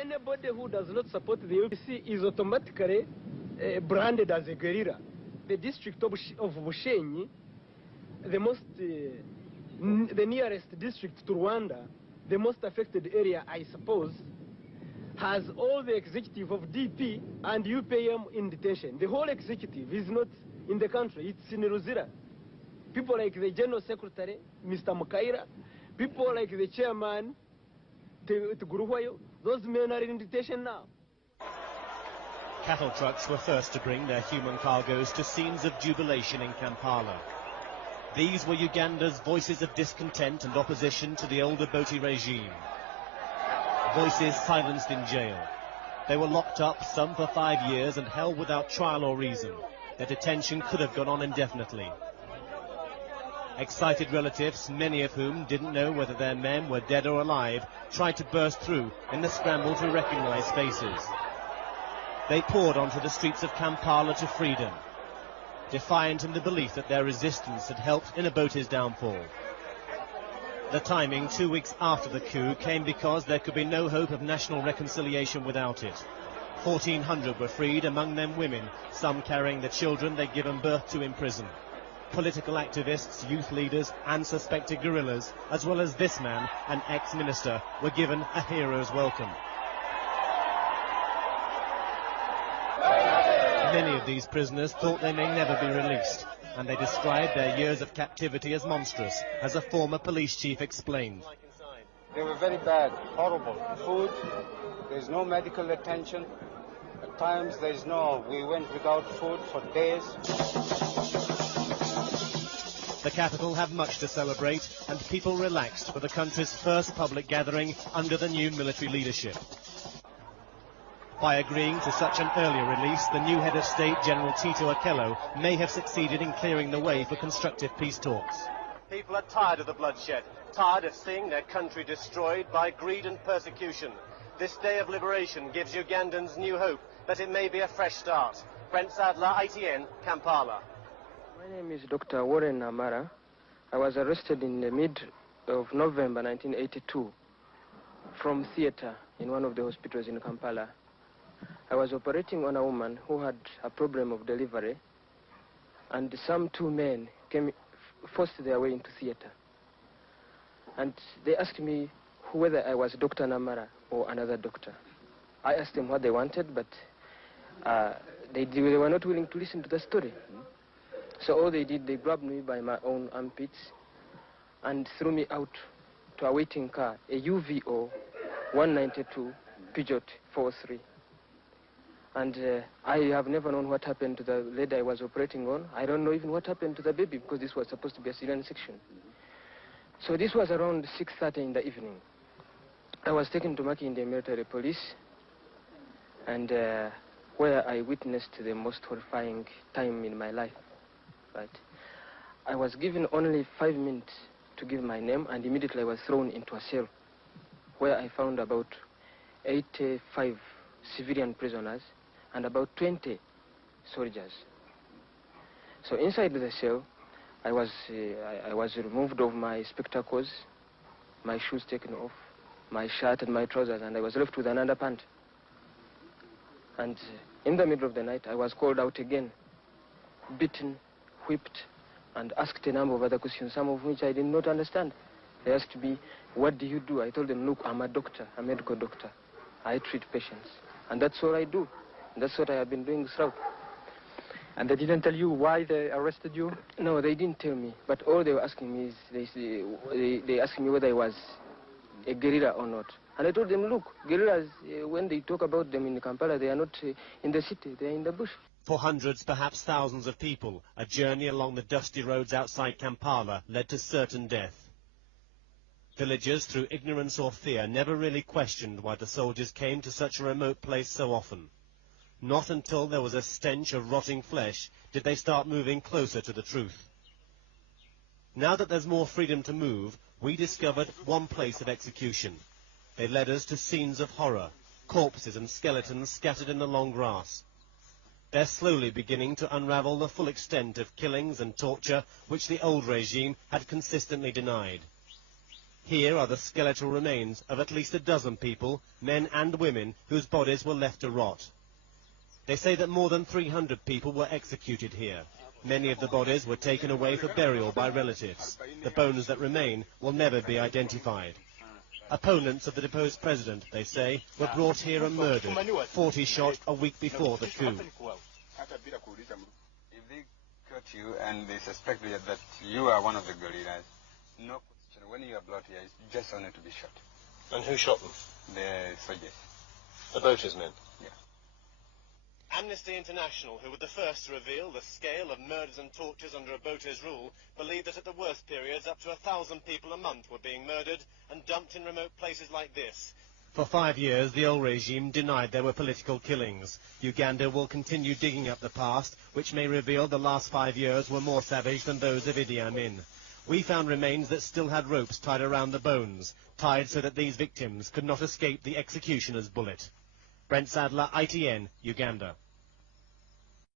Anybody who does not support the UPC is automatically branded as a guerrilla. The district of Bushenyi, the nearest district to Rwanda, the most affected area, I suppose, has all the executive of DP and UPM in detention. The whole executive is not in the country, it's in Ruzira. People like the General Secretary, Mr. Mukaira, people like the Chairman, Tuguruwayo, those men are in detention now. Cattle trucks were first to bring their human cargoes to scenes of jubilation in Kampala. These were Uganda's voices of discontent and opposition to the old Obote regime. Voices silenced in jail. They were locked up, some for 5 years, and held without trial or reason. Their detention could have gone on indefinitely. Excited relatives, many of whom didn't know whether their men were dead or alive, tried to burst through in the scramble to recognize faces. They poured onto the streets of Kampala to freedom, defiant in the belief that their resistance had helped in Obote's downfall. The timing, 2 weeks after the coup, came because there could be no hope of national reconciliation without it. 1,400 were freed, among them women, some carrying the children they'd given birth to in prison. Political activists, youth leaders and suspected guerrillas, as well as this man, an ex-minister, were given a hero's welcome. Many of these prisoners thought they may never be released, and they described their years of captivity as monstrous, as a former police chief explained. They were very bad, horrible. Food, there's no medical attention. At times we went without food for days. The capital had much to celebrate, and people relaxed for the country's first public gathering under the new military leadership. By agreeing to such an early release, the new head of state, General Tito Okello, may have succeeded in clearing the way for constructive peace talks. People are tired of the bloodshed, tired of seeing their country destroyed by greed and persecution. This day of liberation gives Ugandans new hope that it may be a fresh start. Brent Sadler, ITN, Kampala. My name is Dr. Warren Amara. I was arrested in the mid of November 1982 from theater in one of the hospitals in Kampala. I was operating on a woman who had a problem of delivery, and some 2 men forced their way into theater. And they asked me whether I was Dr. Namara or another doctor. I asked them what they wanted, but they were not willing to listen to the story. So all they did, they grabbed me by my own armpits and threw me out to a waiting car, a UVO 192 Peugeot 43. And I have never known what happened to the lady I was operating on. I don't know even what happened to the baby, because this was supposed to be a cesarean section. So this was around 6:30 in the evening. I was taken to Makindye military police, and where I witnessed the most horrifying time in my life. Right? I was given only 5 minutes to give my name, and immediately I was thrown into a cell where I found about 85 civilian prisoners and about 20 soldiers. So inside the cell, I was removed of my spectacles, my shoes taken off, my shirt and my trousers, and I was left with an underpant. And in the middle of the night, I was called out again, beaten, whipped, and asked a number of other questions, some of which I did not understand. They asked me, what do you do? I told them, look, I'm a doctor, a medical doctor. I treat patients. And that's what I do. That's what I have been doing throughout. And they didn't tell you why they arrested you? No, they didn't tell me. But all they were asking me is, they asked me whether I was a guerrilla or not. And I told them, look, guerrillas, when they talk about them in Kampala, they are not in the city, they are in the bush. For hundreds, perhaps thousands of people, a journey along the dusty roads outside Kampala led to certain death. Villagers, through ignorance or fear, never really questioned why the soldiers came to such a remote place so often. Not until there was a stench of rotting flesh did they start moving closer to the truth. Now that there's more freedom to move, we discovered one place of execution. They led us to scenes of horror, corpses and skeletons scattered in the long grass. They're slowly beginning to unravel the full extent of killings and torture which the old regime had consistently denied. Here are the skeletal remains of at least a dozen people, men and women, whose bodies were left to rot. They say that more than 300 people were executed here. Many of the bodies were taken away for burial by relatives. The bones that remain will never be identified. Opponents of the deposed president, they say, were brought here and murdered, 40 shot a week before the coup. If they got you and they suspect that you are one of the guerrillas, no question. When you are brought here, it's just only to be shot. And who shot them? The soldiers. The boaters' men? Yeah. Amnesty International, who were the first to reveal the scale of murders and tortures under a boater's rule, believed that at the worst periods up to 1,000 people a month were being murdered and dumped in remote places like this. For 5 years, the old regime denied there were political killings. Uganda will continue digging up the past, which may reveal the last 5 years were more savage than those of Idi Amin. We found remains that still had ropes tied around the bones, tied so that these victims could not escape the executioner's bullet. Brent Sadler, ITN, Uganda.